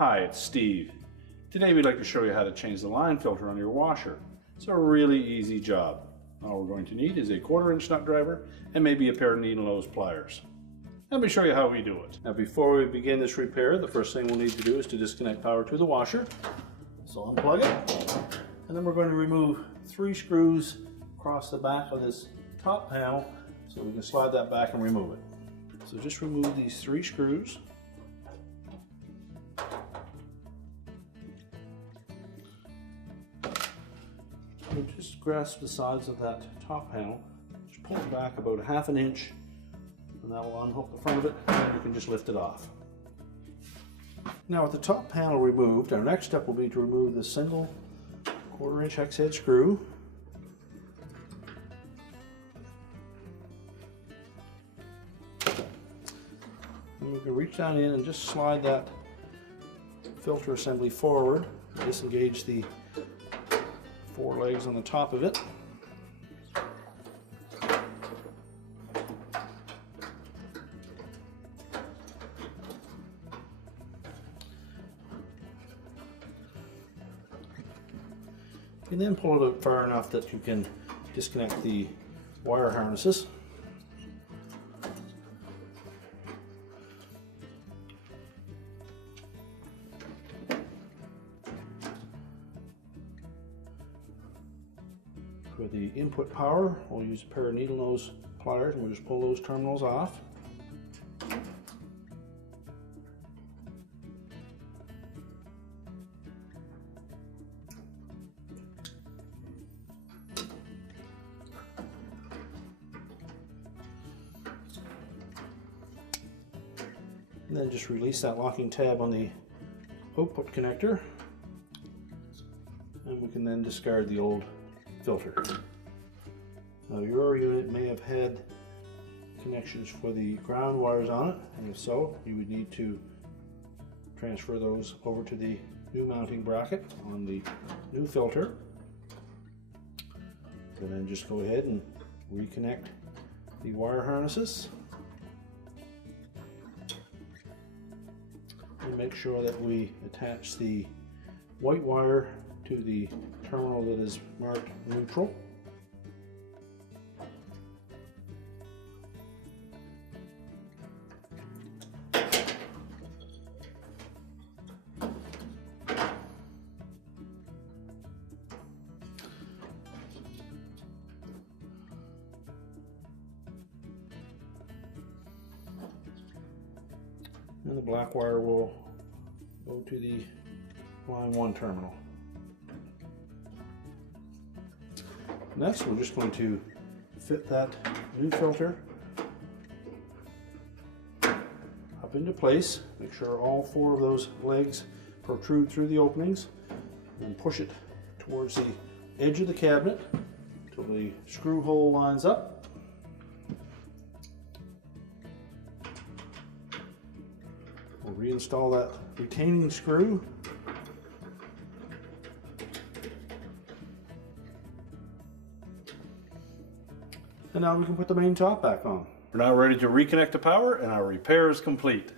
Hi, it's Steve. Today we'd like to show you how to change the line filter on your washer. It's a really easy job. All we're going to need is a 1/4-inch nut driver and maybe a pair of needle nose pliers. Let me show you how we do it. Now before we begin this repair, the first thing we'll need to do is to disconnect power to the washer. So unplug it, and then we're going to remove 3 screws across the back of this top panel so we can slide that back and remove it. So just remove these 3 screws. We'll just grasp the sides of that top panel, just pull it back about 1/2 inch, and that will unhook the front of it, and then you can just lift it off. Now with the top panel removed, our next step will be to remove the single 1/4-inch hex head screw. And we can reach down in and just slide that filter assembly forward, disengage the 4 legs on the top of it. And then pull it up far enough that you can disconnect the wire harnesses. For the input power, we'll use a pair of needle nose pliers and we'll just pull those terminals off. And then just release that locking tab on the output connector, and we can then discard the old filter. Now your unit may have had connections for the ground wires on it, and if so, you would need to transfer those over to the new mounting bracket on the new filter. And then just go ahead and reconnect the wire harnesses. And make sure that we attach the white wire to the terminal that is marked neutral. And the black wire will go to the line 1 terminal. Next, we're just going to fit that new filter up into place. Make sure all 4 of those legs protrude through the openings, and push it towards the edge of the cabinet until the screw hole lines up. We'll reinstall that retaining screw. And now we can put the main top back on. We're now ready to reconnect the power, and our repair is complete.